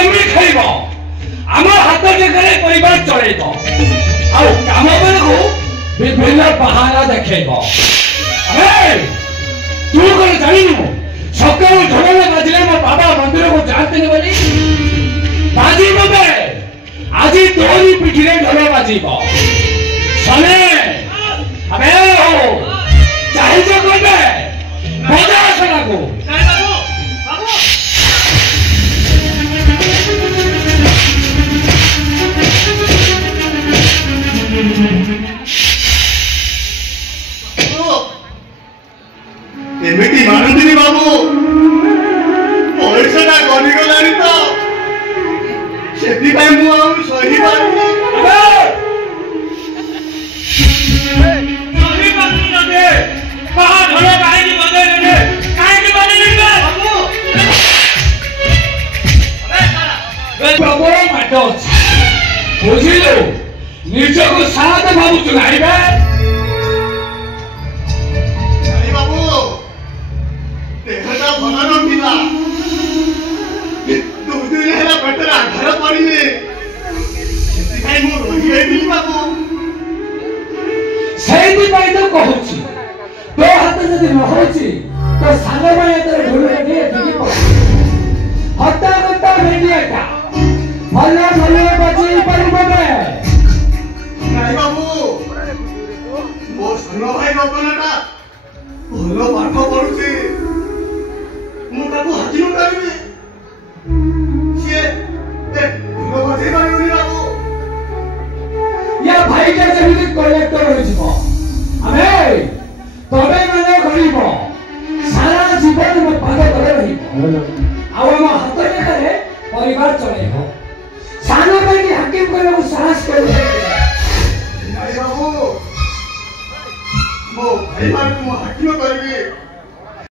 जमी खेब आम हाथ टेकरे परिवार चलेब आ काम बेलू विभिन्न बहाना देखेब तू कौन जानू सकाल ढोल बाजिले मो बाबा मंदिर को जाते बोली बाजी बे आज तोरी पिठी ढोल बाजिब सने अबे चाहिए करबे बजा सना को एमिटी मानंदिनी बाबू पैसा गली गलानी तो सेति भाई मु आ सही पानी सही पानी न दे कहां ढोल काहे की बजे ने काहे की बजे ने बाबू अबे साला प्रबल माटो बुझिलो निज को साथ भाबु तू नाही बे देहटा भला नथिला तू दिन हेला पेटरा घर पड़िने सेति भाई मु रही गेली बाबू सेति भाई तो कहूची तो हाथ जदी न होची तो साले भाई एतरे ढोल रे दिगी पड़ हत्ता हत्ता भेडियाटा भले भले बजी परिबे नाही बाबू मो सानो भाई रतनटा भलो पाठ पढुची मु ताको हाजिर करबी से ढोल बजे पानी बाबू या भाई के जमिनी कलेक्टर होई जिवो आमे तबे माने गरीब सारा जीवन में पाद करे रहिबो आ हम हाथ टेकरे परिवार चलेबो सानो भाई की हकीम करे वो साहस करे नाही बाबू मो भाई मान को हकीम करबी